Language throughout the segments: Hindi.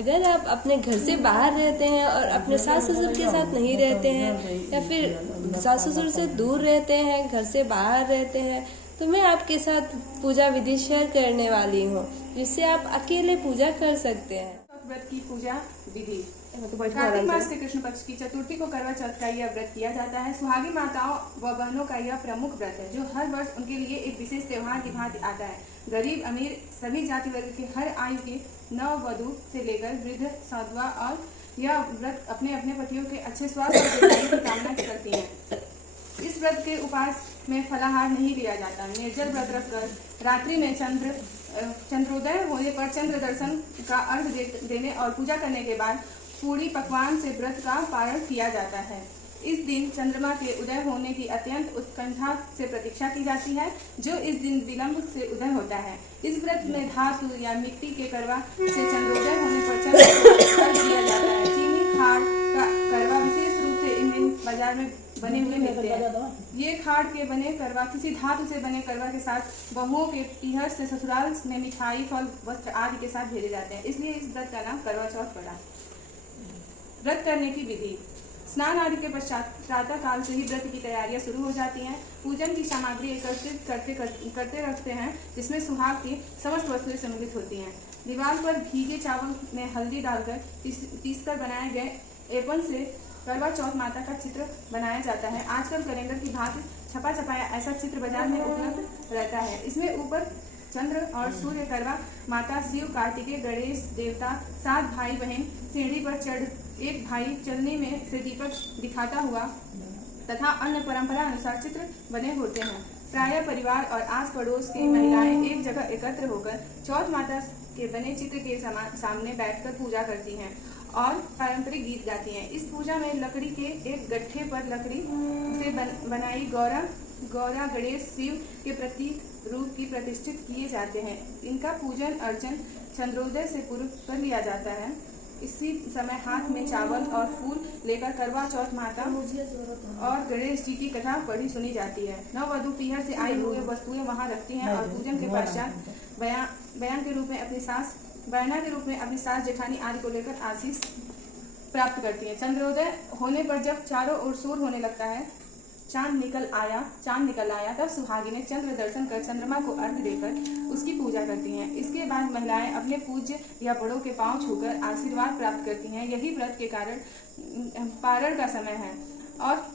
अगर आप अपने घर से बाहर रहते हैं और अपने सास ससुर के साथ नहीं रहते हैं या फिर सास ससुर से दूर रहते हैं, घर से बाहर रहते हैं, तो मैं आपके साथ पूजा विधि शेयर करने वाली हूँ जिससे आप अकेले पूजा कर सकते हैं। व्रत की पूजा विधि। कार्तिक मास के कृष्ण पक्ष की चतुर्थी को करवा चौथ का यह व्रत किया जाता है। सुहागी माताओं व बहनों का यह प्रमुख व्रत है जो हर वर्ष उनके लिए एक विशेष त्योहार की भांति आता है। गरीब अमीर सभी जाति वर्ग के हर आयु के नव वधु से लेकर वृद्ध साधुआ और यह व्रत अपने अपने पतियों के अच्छे स्वास्थ्य और दीर्घायु की कामना करती हैं। इस व्रत के उपास में फलाहार नहीं लिया जाता। निर्जल व्रत रखकर रात्रि में चंद्रोदय होने पर चंद्र दर्शन का अर्घ देने और पूजा करने के बाद पूरी पकवान से व्रत का पारण किया जाता है। इस दिन चंद्रमा के उदय होने की अत्यंत उत्कंठा से प्रतीक्षा की जाती है जो इस दिन विलंब से उदय होता है। इस व्रत में धातु या मिट्टी के करवा से चंद्रोदय होने पर चंद्र को किया जाता है। चीनी खाड़ का करवा विशेष रूप से इन दिन बाजार में बने हुए मिलते हैं। ये खाड़ के बने करवा किसी धातु से बने करवा के साथ बहुओं के पीहर से ससुराल में मिठाई, फल, वस्त्र आदि के साथ भेजे जाते हैं, इसलिए इस व्रत का नाम करवा चौथ पड़ा। व्रत करने की विधि। स्नान आदि के पश्चात प्रातः काल से ही व्रत की तैयारियां शुरू हो जाती हैं। पूजन की सामग्री एकत्रित करते रखते हैं जिसमें सुहाग की समस्त वस्तुएं सम्मिलित होती हैं। दीवार पर भीगे चावल में हल्दी डालकर पीसकर बनाए गए एपन से करवा चौथ माता का चित्र बनाया जाता है। आजकल कैलेंडर की भांति छपा छपाया ऐसा चित्र बाजार में उपलब्ध रहता है। इसमें ऊपर चंद्र और सूर्य, करवा माता, शिव, कार्तिकेय, गणेश देवता, 7 भाई बहन सीढ़ी पर चढ़ एक भाई चलने में से दीपक दिखाता हुआ तथा अन्य परंपरा अनुसार चित्र बने होते हैं। प्रायः परिवार और आस पड़ोस की महिलाएं एक जगह एकत्र होकर चौथ माता के बने चित्र के सामने बैठकर पूजा करती हैं और पारंपरिक गीत गाती हैं। इस पूजा में लकड़ी के एक गट्ठे पर लकड़ी से बनाई गौरा गणेश शिव के प्रतीक रूप की प्रतिष्ठित किए जाते हैं। इनका पूजन अर्चन चंद्रोदय से पूर्व कर लिया जाता है। इसी समय हाथ में चावल और फूल लेकर करवा चौथ माता और गणेश जी की कथा पढ़ी सुनी जाती है। नववधु पीहर से आई हुई वस्तुएं वहां रखती हैं और पूजन के पश्चात बयान के रूप में अपनी सास जेठानी आदि को लेकर आशीष प्राप्त करती हैं। चंद्रोदय होने पर जब चारों ओर सूर होने लगता है, चांद निकल आया तब सुहागिनें चंद्र दर्शन कर चंद्रमा को अर्घ देकर उसकी पूजा करती हैं। इसके बाद महिलाएं अपने पूज्य या बड़ों के पांव छूकर आशीर्वाद प्राप्त करती हैं। यही व्रत के कारण पारण का समय है और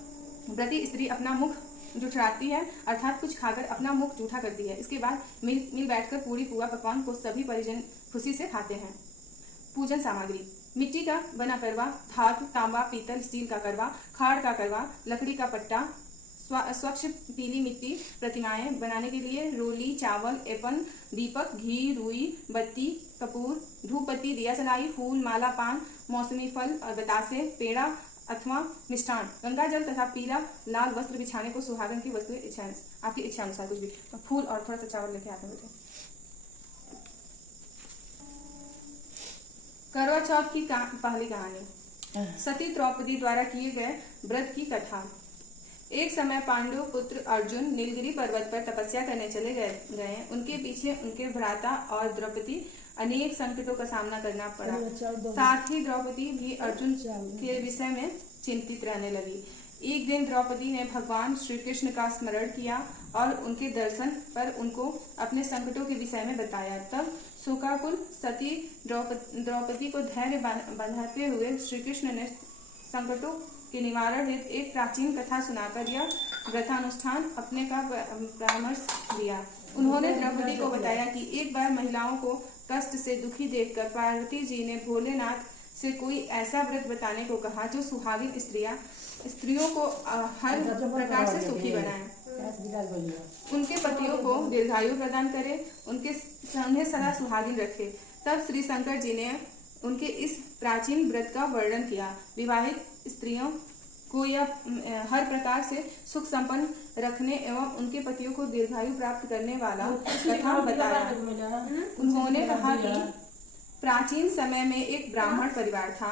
व्रती स्त्री अपना मुख जुठराती है अर्थात कुछ खाकर अपना मुख जूठा करती है। इसके बाद मिल बैठकर पूरी पुआ पकवान को सभी परिजन खुशी से खाते हैं। पूजन सामग्री। मिट्टी का बना करवा, धातु, तांबा, पीतल, स्टील का करवा, खाड़ का करवा, लकड़ी का पट्टा, स्वच्छ पीली मिट्टी, प्रतिमाएं बनाने के लिए रोली, चावल, एपन, दीपक, घी, रुई, बत्ती, कपूर, धूप बत्ती, दिया जलाई, फूल, माला, पान, मौसमी फल और बतासे, पेड़ा अथवा मिष्ठान, गंगा जल तथा पीला लाल वस्त्र बिछाने को सुहागन की वस्तुएं आपकी इच्छा अनुसार कुछ भी, फूल और थोड़ा सा चावल लेके आते हैं। करवा चौथ की पहली कहानी। सती द्रौपदी द्वारा किए गए व्रत की कथा। एक समय पांडु पुत्र अर्जुन नीलगिरी पर्वत पर तपस्या करने चले गए। उनके पीछे उनके भ्राता और द्रौपदी अनेक संकटों का सामना करना पड़ा। साथ ही द्रौपदी भी अर्जुन के विषय में चिंतित रहने लगी। एक दिन द्रौपदी ने भगवान श्री कृष्ण का स्मरण किया और उनके दर्शन पर उनको अपने संकटों के विषय में बताया। तब शोकाकुल सती द्रौपदी को धैर्य बंधाते हुए श्री कृष्ण ने संकटों के निवारण हेतु एक प्राचीन कथा सुनाकर यह व्रतानुष्ठान अपने का परामर्श दिया। उन्होंने द्रौपदी को बताया कि एक बार महिलाओं को कष्ट से दुखी देखकर पार्वती जी ने भोलेनाथ से कोई ऐसा व्रत बताने को कहा जो सुहागिन स्त्रियों को हर प्रकार से सुखी बनाए, उनके पतियों को दीर्घायु प्रदान करे, उन्हें सदा सुहागिन रखे। तब श्री शंकर जी ने उनके इस प्राचीन व्रत का वर्णन किया। विवाहित स्त्रियों को यह हर प्रकार से सुख संपन्न रखने एवं उनके पतियों को दीर्घायु प्राप्त करने वाला कथा बताया। उन्होंने कहा कि प्राचीन समय में एक ब्राह्मण परिवार था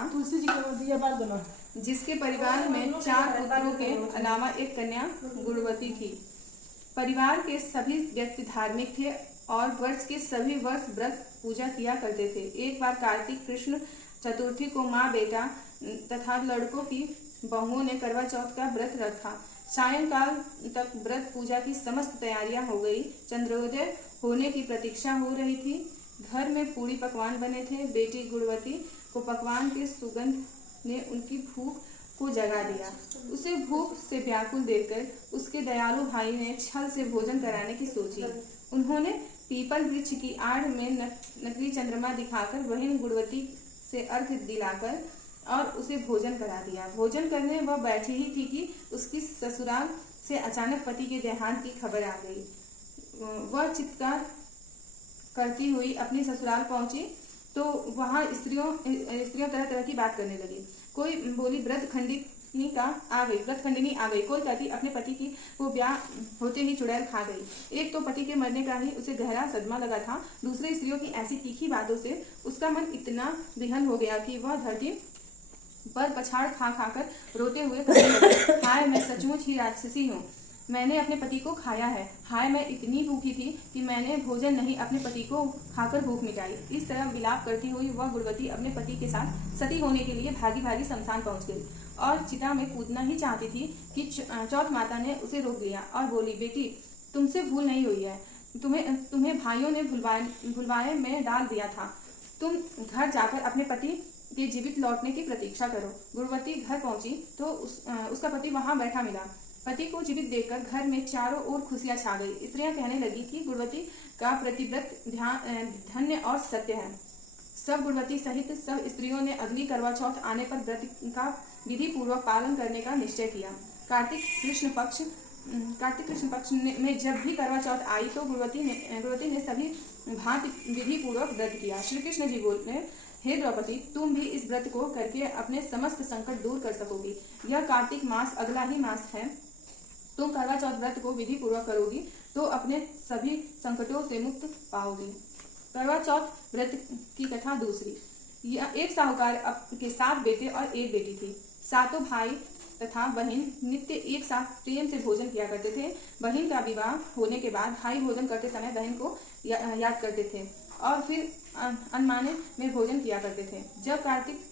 जिसके परिवार में 4 पुत्रों के अलावा एक कन्या गुणवती थी। परिवार के सभी व्यक्ति धार्मिक थे और वर्ष के सभी वर्ष व्रत पूजा किया करते थे। एक बार कार्तिक कृष्ण चतुर्थी को माँ बेटा तथा लड़कों की बहुओं ने करवा चौथ का व्रत रखा। सायंकाल तक व्रत पूजा की समस्त तैयारियां हो गई। चंद्रोदय होने की प्रतीक्षा हो रही थी। घर में पूरी पकवान बने थे। बेटी गुणवती को पकवान के सुगंध ने उनकी भूख को जगा दिया। उसे भूख से व्याकुल देखकर उसके दयालु भाई ने छल से भोजन कराने की सोची। उन्होंने पीपल वृक्ष की आड़ में नकली चंद्रमा दिखाकर बहन गुणवती से अर्घ दिलाकर और उसे भोजन करा दिया। भोजन करने वह बैठी ही थी कि उसकी ससुराल से अचानक पति के देहांत की खबर आ गई। वह चित्कार करती हुई अपनी ससुराल पहुंची तो वहां स्त्रियों तरह तरह की बात करने लगी। कोई बोली व्रत खंडिनी आ गई। कोई कहती अपने पति की वो ब्याह होते ही चुड़ैल खा गई। एक तो पति के मरने का ही उसे गहरा सदमा लगा था। दूसरे स्त्रियों की ऐसी तीखी बातों से उसका मन इतना विहल हो गया कि वह धरती पर पछाड़ खा खाकर रोते हुए कहने लगी, हाय मैं सचमुच ही राक्षसी हूँ। मैंने अपने पति को खाया है। हाय मैं इतनी भूखी थी कि मैंने भोजन नहीं अपने पति को खाकर भूख मिटाई। इस तरह विलाप करती हुई वह गुणवती अपने पति के साथ सती होने के लिए भागी भागी शमशान पहुंच गई और चिता में कूदना ही चाहती थी कि चौथ माता ने उसे रोक लिया और बोली, बेटी तुमसे भूल नहीं हुई है। तुम्हें भाइयों ने भुलवाए में डाल दिया था। तुम घर जाकर अपने पति के जीवित लौटने की प्रतीक्षा करो। गुणवती घर पहुंची तो उसका पति वहां बैठा मिला। पति को जीवित देखकर घर में चारों ओर खुशियां छा गई। स्त्रियां कहने लगी कि गुणवती का प्रतिव्रत धन्य और सत्य है। सब गुणवती सहित सब स्त्रियों ने अगली करवा चौथ आने पर व्रत का विधि पूर्वक पालन करने का निश्चय किया। कार्तिक कृष्ण पक्ष में जब भी करवा चौथ आई तो गुणवती ने सभी भांति विधि पूर्वक व्रत किया। श्री कृष्ण जी बोले, हे द्रौपदी, तुम भी इस व्रत को करके अपने समस्त संकट दूर कर सकोगी। यह कार्तिक मास अगला ही मास है। तुम करवा चौथ व्रत को विधि पूर्वक करोगी तो अपने सभी संकटों से मुक्त पाओगी। करवा चौथ व्रत की कथा दूसरी। एक साहूकार के 7 बेटे और 1 बेटी थी। सातों भाई तथा बहन नित्य एक साथ प्रेम से भोजन किया करते थे। बहन का विवाह होने के बाद भाई भोजन करते समय बहन को याद करते थे और फिर अनमाने में भोजन किया करते थे। जब कार्तिक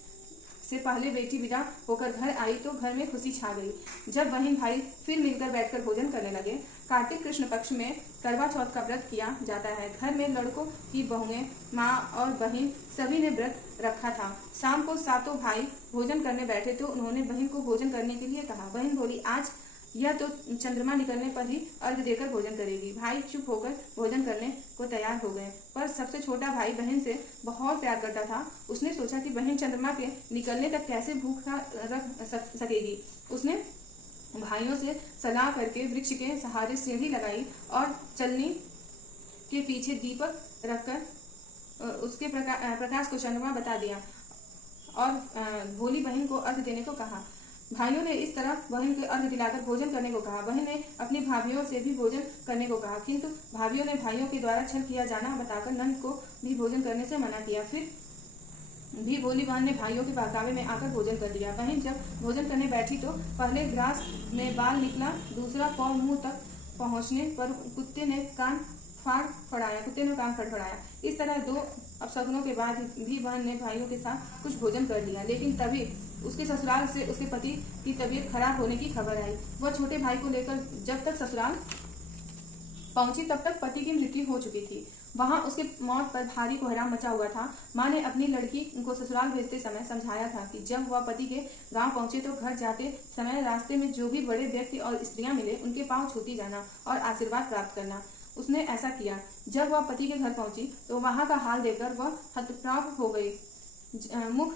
से पहले बेटी विदा होकर घर आई तो घर में खुशी छा गई। जब बहन भाई फिर मिलकर बैठकर भोजन करने लगे। कार्तिक कृष्ण पक्ष में करवा चौथ का व्रत किया जाता है। घर में लड़कों की बहुएं, माँ और बहन सभी ने व्रत रखा था। शाम को सातों भाई भोजन करने बैठे तो उन्होंने बहन को भोजन करने के लिए कहा। बहन बोली, आज यह तो चंद्रमा निकलने पर ही अर्घ देकर भोजन करेगी। भाई चुप होकर भोजन करने को तैयार हो गए, पर सबसे छोटा भाई बहन से बहुत प्यार करता था। उसने सोचा कि बहन चंद्रमा के निकलने तक कैसे भूखा रख सकेगी। उसने भाइयों से सलाह करके वृक्ष के सहारे सीढ़ी लगाई और चलनी के पीछे दीपक रखकर उसके प्रकाश को चंद्रमा बता दिया और भोली बहन को अर्घ देने को कहा। भाइयों ने इस तरह बहन को अर्घ दिलाकर भोजन करने को कहा। बहन ने अपनी भाभियों से भी भोजन करने को कहा, किंतु भाभियों ने भाइयों के द्वारा छल किया जाना बताकर नंद को भी भोजन करने से मना किया। फिर भी भोली बहन ने भाइयों के बहकावे में आकर भोजन कर लिया। बहन जब भोजन करने बैठी तो पहले ग्रास में बाल निकला, दूसरा पाँव मुंह तक पहुंचने पर कुत्ते ने कान फड़फड़ाया। इस तरह 2 अपशगुनों के बाद भी बहन ने भाइयों के साथ कुछ भोजन कर लिया। लेकिन तभी उसके ससुराल से उसके पति की तबीयत खराब होने की खबर आई। वह छोटे भाई को लेकर जब तक ससुराल पहुंची तब तक पति की मृत्यु हो चुकी थी। वहां उसके मौत पर भारी कोहराम मचा हुआ था। माँ ने अपनी लड़की को ससुराल भेजते समय समझाया था कि जब वह पति के गांव पहुंचे तो घर जाते समय रास्ते में जो भी बड़े व्यक्ति और स्त्रियां मिले उनके पांव छूती जाना और आशीर्वाद प्राप्त करना। उसने ऐसा किया। जब वह पति के घर पहुंची तो वहां का हाल देखकर वह हतप्रभ हो गई। मुख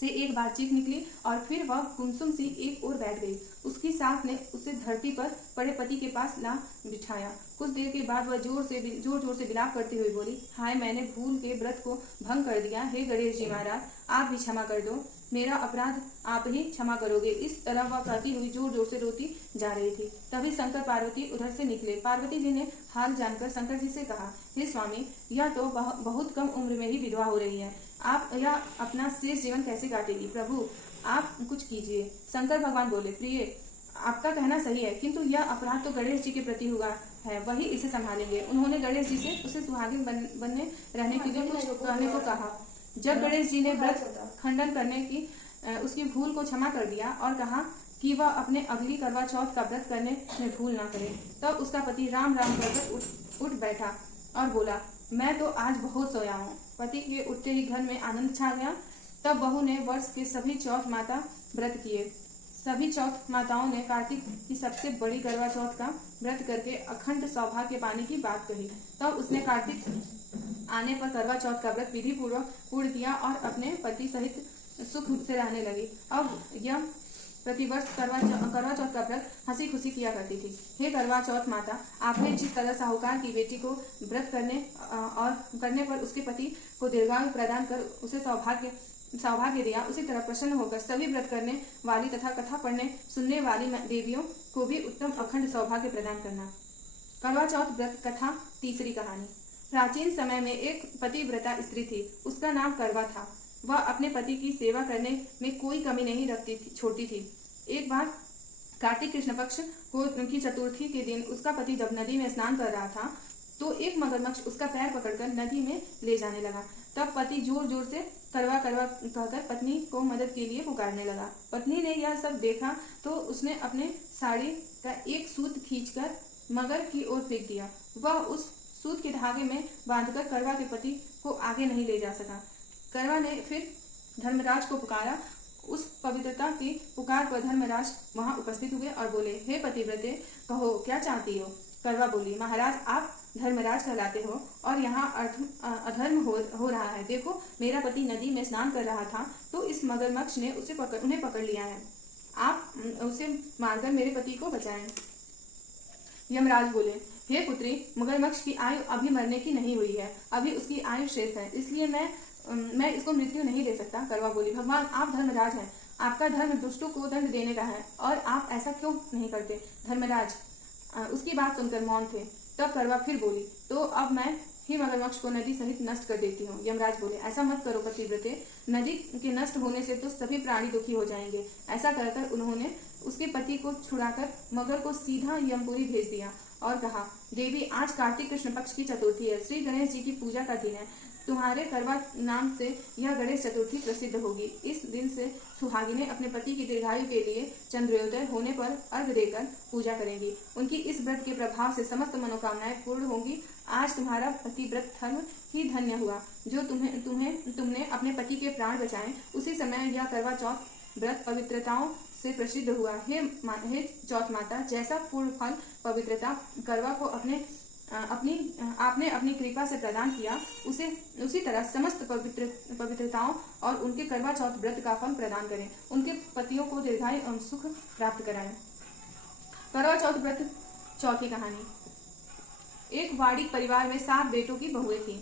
से एक बातचीत निकली और फिर वह गुमसुम सी एक ओर बैठ गई। उसकी सास ने उसे धरती पर पड़े पति के पास ला बिठाया। कुछ देर के बाद वह जोर जोर से विलाप करते हुए बोली, हाय मैंने भूल के व्रत को भंग कर दिया। हे गणेश जी महाराज, आप भी क्षमा कर दो, मेरा अपराध आप ही क्षमा करोगे। इस तरह वह कहती हुई जोर जोर से रोती जा रही थी। तभी शंकर पार्वती उधर से निकले। पार्वती जी ने हाल जानकर शंकर जी से कहा, हे स्वामी, यह तो बहुत कम उम्र में ही विधवा हो रही है। आप यह अपना शेष जीवन कैसे काटेगी? प्रभु आप कुछ कीजिए। शंकर भगवान बोले, प्रिय आपका कहना सही है, किंतु यह अपराध तो गणेश जी के प्रति हुआ है, वही इसे संभालेंगे। उन्होंने गणेश जी से उसे सुहागिन बनने रहने के लिए कुछ कहने को कहा। जब गणेश जी ने व्रत खंडन करने की उसकी भूल को क्षमा कर दिया और कहा कि वह अपने अगली करवा चौथ का व्रत करने में भूल ना करे, तब उसका पति राम राम कहकर उठ बैठा और बोला, मैं तो आज बहुत सोया हूँ। पति के उठते ही घर में आनंद छा गया। तब बहू ने वर्ष के सभी चौथ माता व्रत किए। सभी चौथ माताओं ने कार्तिक की सबसे बड़ी करवा चौथ का व्रत करके अखंड सौभाग्य पाने की बात कही। तब उसने कार्तिक आने पर करवा चौथ का व्रत विधि पूर्वक पूर्ण किया और अपने पति सहित सुख से रहने लगी। अब यह प्रतिवर्ष करवा चौथ का व्रत हंसी खुशी किया करती थी। हे करवा चौथ माता, आपने जिस तरह साहूकार की बेटी को व्रत करने पर उसके पति को दीर्घायु प्रदान कर उसे सौभाग्य दिया, उसी तरह प्रसन्न होकर सभी व्रत करने वाली तथा कथा पढ़ने सुनने वाली देवियों को भी उत्तम अखंड सौभाग्य प्रदान करना। करवा चौथ व्रत कथा तीसरी कहानी। प्राचीन समय में एक पतिव्रता स्त्री थी। उसका नाम करवा था। वह अपने पति की सेवा करने में कोई कमी नहीं रखती थी, छोटी थी। एक बार कार्तिक कृष्ण पक्ष की चतुर्थी के दिन उसका पति जब नदी में स्नान कर रहा था तो एक मगरमच्छ उसका पैर पकड़कर नदी में ले जाने लगा। तब पति जोर जोर से करवा करवा कहकर पत्नी को मदद के लिए पुकारने लगा। पत्नी ने यह सब देखा तो उसने अपने साड़ी का एक सूत खींचकर मगर की ओर फेंक दिया। वह उस सूत के धागे में बांधकर करवा के पति को आगे नहीं ले जा सका। करवा ने फिर धर्मराज को पुकारा। उस पवित्रता की पुकार पर धर्मराज वहां उपस्थित हुए और बोले, हे पतिव्रते, कहो क्या चाहती हो। करवा बोली, महाराज आप धर्मराज कहलाते हो और यहाँ अधर्म हो रहा है। देखो, मेरा पति नदी में स्नान कर रहा था तो इस मगरमच्छ ने उन्हें पकड़ लिया है। आप उसे मारकर मेरे पति को बचाएं। यमराज बोले, हे पुत्री, मगरमच्छ की आयु अभी मरने की नहीं हुई है, अभी उसकी आयु शेष है, इसलिए मैं इसको मृत्यु नहीं दे सकता। करवा बोली, भगवान आप धर्मराज हैं, आपका धर्म दुष्टों को दंड देने का है और आप ऐसा क्यों नहीं करते। धर्मराज उसकी बात सुनकर मौन थे। तब करवा फिर बोली, तो अब मैं ही मगरमच्छ को नदी सहित नष्ट कर देती हूँ। यमराज बोले, ऐसा मत करो पतिव्रते, नदी के नष्ट होने से तो सभी प्राणी दुखी हो जाएंगे। ऐसा कहकर उन्होंने उसके पति को छुड़ाकर मगर को सीधा यमपुरी भेज दिया और कहा, देवी, आज कार्तिक कृष्ण पक्ष की चतुर्थी है, श्री गणेश जी की पूजा का दिन है। तुम्हारे करवा नाम से यह गणेश चतुर्थी प्रसिद्ध होगी। इस दिन से सुहागिनें अपने पति की दीर्घायु के लिए चंद्रोदय होने पर अर्घ देकर पूजा करेंगी। उनकी इस व्रत के प्रभाव से समस्त मनोकामनाएं पूर्ण होंगी। आज तुम्हारा पतिव्रत धर्म ही धन्य हुआ जो तुमने अपने पति के प्राण बचाए। उसी समय यह करवा चौथ व्रत पवित्रताओं से प्रसिद्ध हुआ। हे चौथ माता, जैसा पूर्ण फल पवित्रता करवा को आपने अपनी कृपा से प्रदान किया, उसी तरह समस्त पवित्रताओं और उनके करवा चौथ व्रत का फल प्रदान करें। उनके पतियों को दीर्घायु और सुख प्राप्त कराएं। करवा चौथ व्रत चौथी कहानी। एक वाड़िक परिवार में 7 बेटों की बहुएं थीं।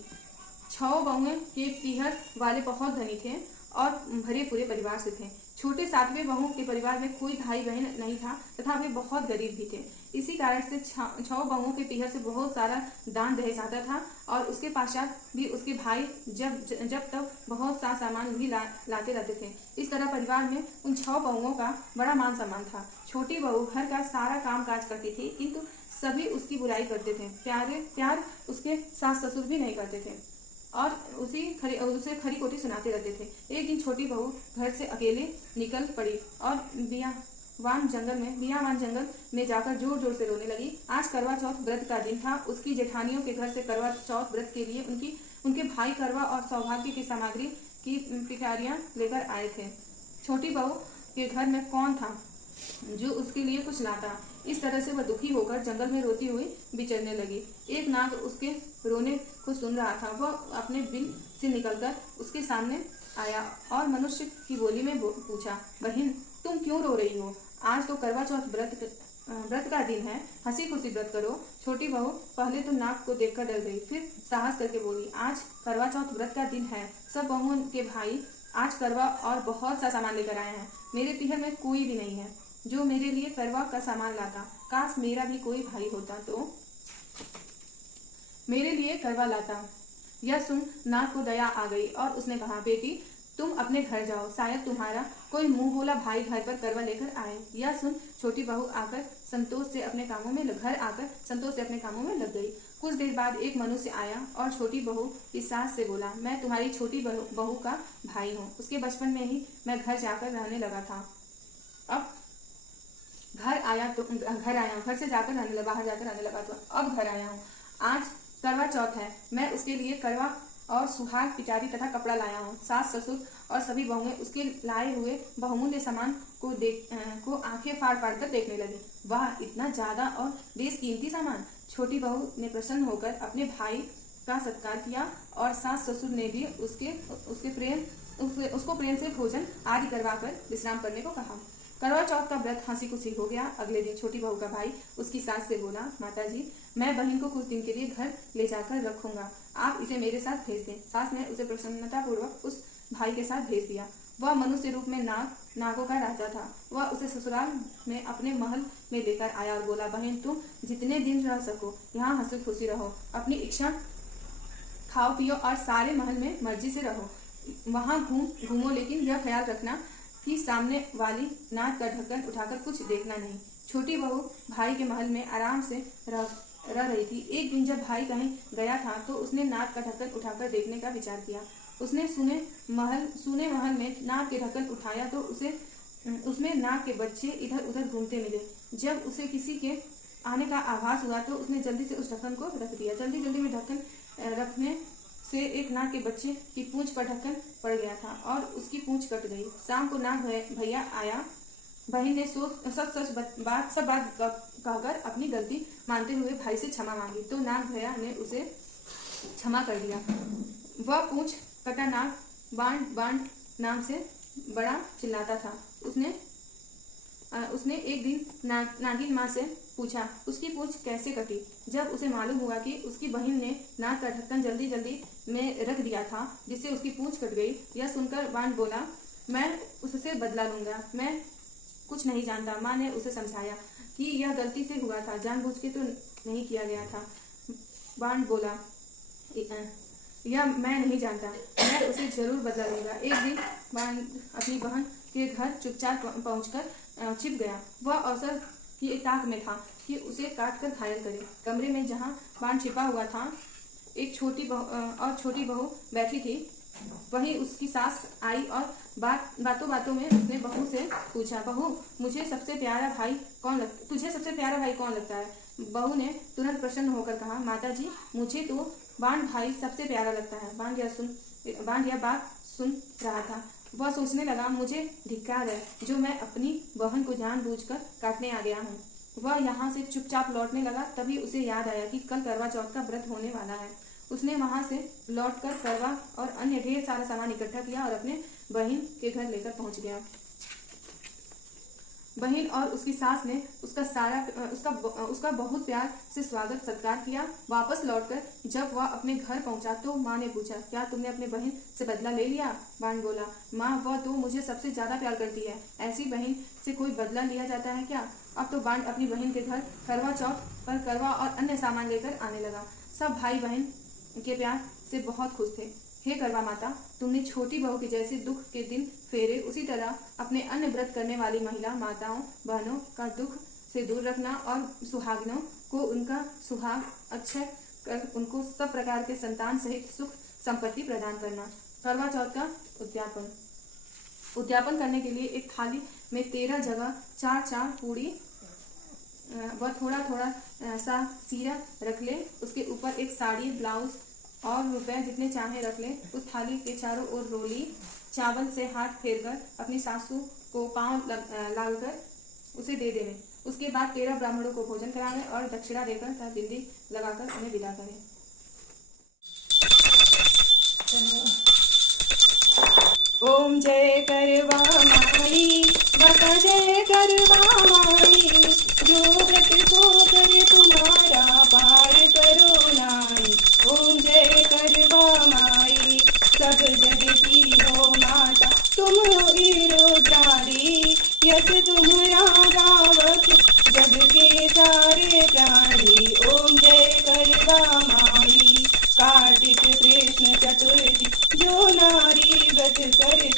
6 बहुएं के पीहर वाले बहुत धनी थे और भरे पूरे परिवार से थे। छोटे 7वें बहू के परिवार में कोई भाई बहन नहीं था तथा वे बहुत गरीब भी थे। इसी कारण से 6 बहुओं के पीहर से बहुत सारा दान दहेज आता था और उसके पश्चात भी उसके भाई जब तक बहुत सा सामान भी लाते रहते थे। इस तरह परिवार में उन 6 बहुओं का बड़ा मान सम्मान था। छोटी बहू घर का सारा काम काज करती थी, किंतु सभी उसकी बुराई करते थे। प्यार उसके सास ससुर भी नहीं करते थे और उसे खरी खोटी सुनाते रहते थे। एक दिन छोटी बहू घर से अकेले निकल पड़ी और बियावान जंगल में जाकर जोर जोर से रोने लगी। आज करवा चौथ व्रत का दिन था। उसकी जेठानियों के घर से करवा चौथ व्रत के लिए उनके भाई करवा और सौभाग्य की सामग्री की पिटारियां लेकर आए थे। छोटी बहू के घर में कौन था जो उसके लिए कुछ लाता। इस तरह से वह दुखी होकर जंगल में रोती हुई विचरने लगी। एक नाग उसके रोने को सुन रहा था। वह अपने बिल से निकलकर उसके सामने आया और मनुष्य की बोली में पूछा, बहन, तुम क्यों रो रही हो? आज तो करवा चौथ व्रत का दिन है, हंसी खुशी व्रत करो। छोटी बहू पहले तो नाग को देखकर डर गई, फिर साहस करके बोली, आज करवा चौथ व्रत का दिन है। सब बहुओं के भाई आज करवा और बहुत सा सामान लेकर आए हैं। मेरे पीहर में कोई भी नहीं है जो मेरे लिए करवा का सामान लाता। काश मेरा भी कोई भाई होता तो मेरे लिए करवा लाता। यह सुन नाग को दया आ गई और उसने कहा, बेटी, तुम अपने घर जाओ, शायद तुम्हारा कोई मुंह बोला भाई घर पर करवा लेकर आए। यह सुन छोटी बहू आकर संतोष से अपने कामों में लग गई। कुछ देर बाद एक मनुष्य आया और छोटी बहू की सास से बोला, मैं तुम्हारी छोटी बहू का भाई हूँ। उसके बचपन में ही मैं घर जाकर रहने लगा था। अब घर आया हूँ, घर से जाकर बाहर जाकर रहने लगा था। अब घर आया हूँ। आज करवा चौथ है। मैं उसके लिए करवा और सुहाग, पिटारी तथा कपड़ा लाया हूँ। सास, ससुर और सभी बहुएं उसके लाए हुए बहुमूल्य सामान को आंखें फाड़ फाड़ कर देखने लगी। वाह, इतना ज्यादा और बेशकीमती सामान! छोटी बहू ने प्रसन्न होकर अपने भाई का सत्कार किया और सास ससुर ने भी उसको प्रेम से भोजन आदि करवाकर विश्राम करने को कहा। करवा चौथ का व्रत हंसी खुशी हो गया। अगले दिन छोटी बहू का भाई उसकी सास से बोला, माताजी, मैं बहन को कुछ दिन के लिए घर ले जाकर रखूंगा, आप इसे मेरे साथ भेज दें। सास ने उसे प्रसन्नतापूर्वक उस भाई के साथ भेज दिया। वह मनुष्य रूप में नागों का राजा था। वह उसे ससुराल में अपने महल में लेकर आया और बोला, बहन, तुम जितने दिन रह सको यहाँ हंसी खुशी रहो, अपनी इच्छा खाओ पियो और सारे महल में मर्जी से रहो। वहां घूमो, लेकिन यह ख्याल रखना कि सामने वाली नाक का ढक्कन उठाकर कुछ देखना नहीं। छोटी बहू भाई के महल में आराम से रह रही थी। एक दिन जब भाई कहीं गया था तो उसने नाक का ढक्कन उठाकर देखने का विचार किया। उसने सूने महल में नाक के ढक्कन उठाया तो उसमें नाक के बच्चे इधर उधर घूमते मिले। जब उसे किसी के आने का आभास हुआ तो उसने जल्दी से उस ढक्कन को रख दिया। जल्दी में ढक्कन रखने से एक नाग के बच्चे की पूंछ पर ढक्कन पड़ गया था और उसकी पूंछ कट गई। शाम को नाग भैया आया। बहन ने सब बात कहकर अपनी गलती मानते हुए भाई से क्षमा मांगी तो नाग भैया ने उसे क्षमा कर दिया। वह पूंछ कटा नाग बांड नाम से बड़ा चिल्लाता था। उसने एक दिन नागिन माँ से पूछा, उसकी पूंछ कैसे कटी। जब उसे मालूम हुआ कि उसकी बहन ने नाक का ढक्कन जल्दी में रख दिया था जिससे उसकी पूंछ कट गई, यह सुनकर बांड बोला, मैं उससे बदला लूंगा, मैं कुछ नहीं जानता। माँ ने उसे समझाया कि यह गलती से हुआ था, जानबूझ के तो नहीं किया गया था। बांड बोला, यह मैं नहीं जानता, मैं उसे जरूर बदला लूंगा। एक दिन बांड अपनी बहन के घर चुपचाप पहुंचकर छिप गया। वह अवसर की ताक में था कि उसे काट कर घायल करे। कमरे में जहां बांड छिपा हुआ था एक छोटी बहू बैठी थी। वहीं उसकी सास आई और बातों में उसने बहू से पूछा, बहू, तुझे सबसे प्यारा भाई कौन लगता है। बहू ने तुरंत प्रसन्न होकर कहा, माताजी, मुझे तो बांड भाई सबसे प्यारा लगता है। बांड यह बात सुन रहा था। वह सोचने लगा, मुझे धिक्कार है जो मैं अपनी बहन को जानबूझकर काटने आ गया हूँ। वह यहाँ से चुपचाप लौटने लगा। तभी उसे याद आया कि कल करवा चौथ का व्रत होने वाला है। उसने वहां से लौटकर करवा और अन्य ढेर सारा सामान इकट्ठा किया और अपने बहन के घर लेकर पहुंच गया। बहन और उसकी सास ने उसका बहुत प्यार से स्वागत सत्कार किया। वापस लौटकर जब वह अपने घर पहुंचा तो माँ ने पूछा, क्या तुमने अपने बहन से बदला ले लिया। बांड बोला, माँ, वह तो मुझे सबसे ज्यादा प्यार करती है, ऐसी बहन से कोई बदला लिया जाता है क्या। अब तो बांड अपनी बहन के घर करवा चौथ पर करवा और अन्य सामान लेकर आने लगा। सब भाई बहन के प्यार से बहुत खुश थे। हे करवा माता, तुमने छोटी बहू के जैसे दुख के दिन फेरे, उसी तरह अपने अन्य व्रत करने वाली महिला माताओं बहनों का दुख से दूर रखना और सुहागिनों को उनका सुहाग अक्षय कर उनको सब प्रकार के संतान सहित सुख संपत्ति प्रदान करना। करवा चौथ का उद्यापन करने के लिए एक थाली में 13 जगह 4 पूड़ी व थोड़ा सा सीरा रख ले। उसके ऊपर एक साड़ी, ब्लाउज और रुपए जितने चाहे रख ले। उस थाली के चारों ओर रोली चावल से हाथ फेरकर अपनी सासू को पांव लालकर उसे दे देवे। उसके बाद 13 ब्राह्मणों को भोजन करावे और दक्षिणा देकर तथा बिंदी लगाकर उन्हें विदा करें। ओम जय करवा माई, बता जय करवा माई, जो व्रत को करे तुम्हारा पार करो नाई। ओम जय करवा माई, सब जग की हो माता, तुम हो हीरोचारी, यश तुम्हारा गावत जग के सारे प्राणी। ओम जय करवा माई, कार्तिक कृष्ण चतुर्थी, जो नारी व्रत कर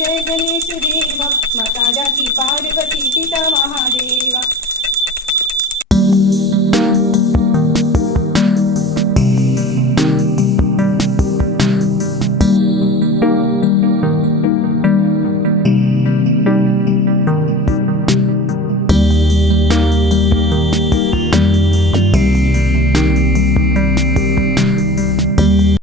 जय गणेश